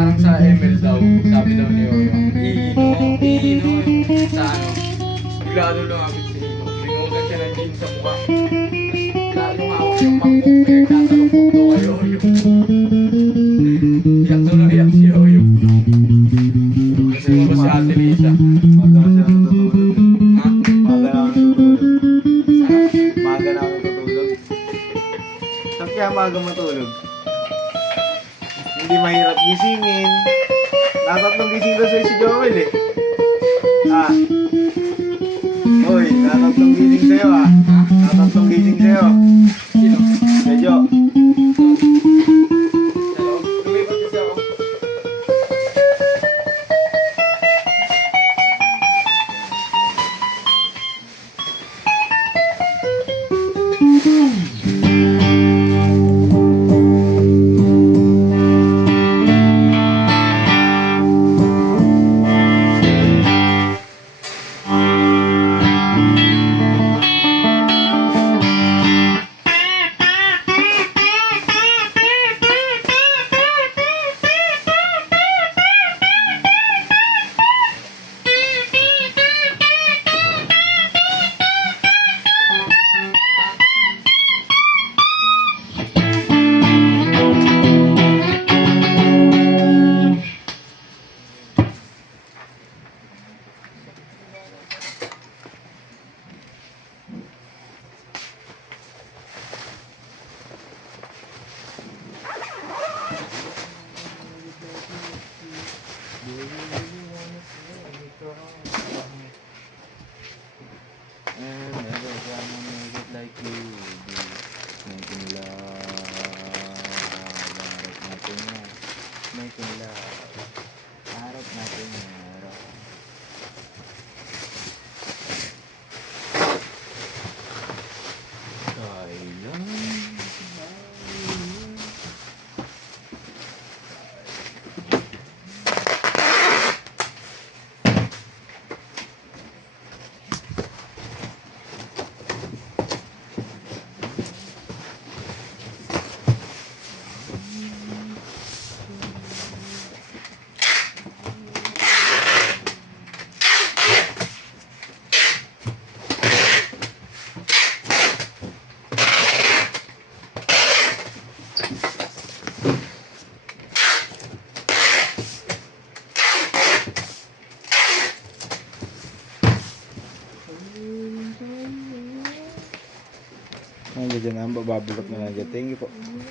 parang sa ML daw, sabi daw ni Yoyo, Iino, yung sa ano, bigla daw lumapit si Iino, binugan siya ng jeans sa mukha. Tapos yung hawak yung mangkok, pinagtatalukok daw kay Yoyo. Iyak daw na iyak si Yoyo. Kasi mo si Ate Lisa. Maga siya natutulog. Ha? Maga na ako natutulog. Ha? Maga na ako natutulog. Saan kaya maga matulog? Hindi mahirap gisingin. Natatlong gising daw sa'yo si Joel eh. Ah. Hoy, natatlong gising sa'yo ah. Ha? Natatlong gising sa'yo. Sino? Medyo. Sa loob? Lumipat kasi ako. And never gonna make it like you do. Making love. Harap natin yan. Making love. Harap natin yan. Kailan? Nandiyan na, babulot na nandiyan. Thank you po.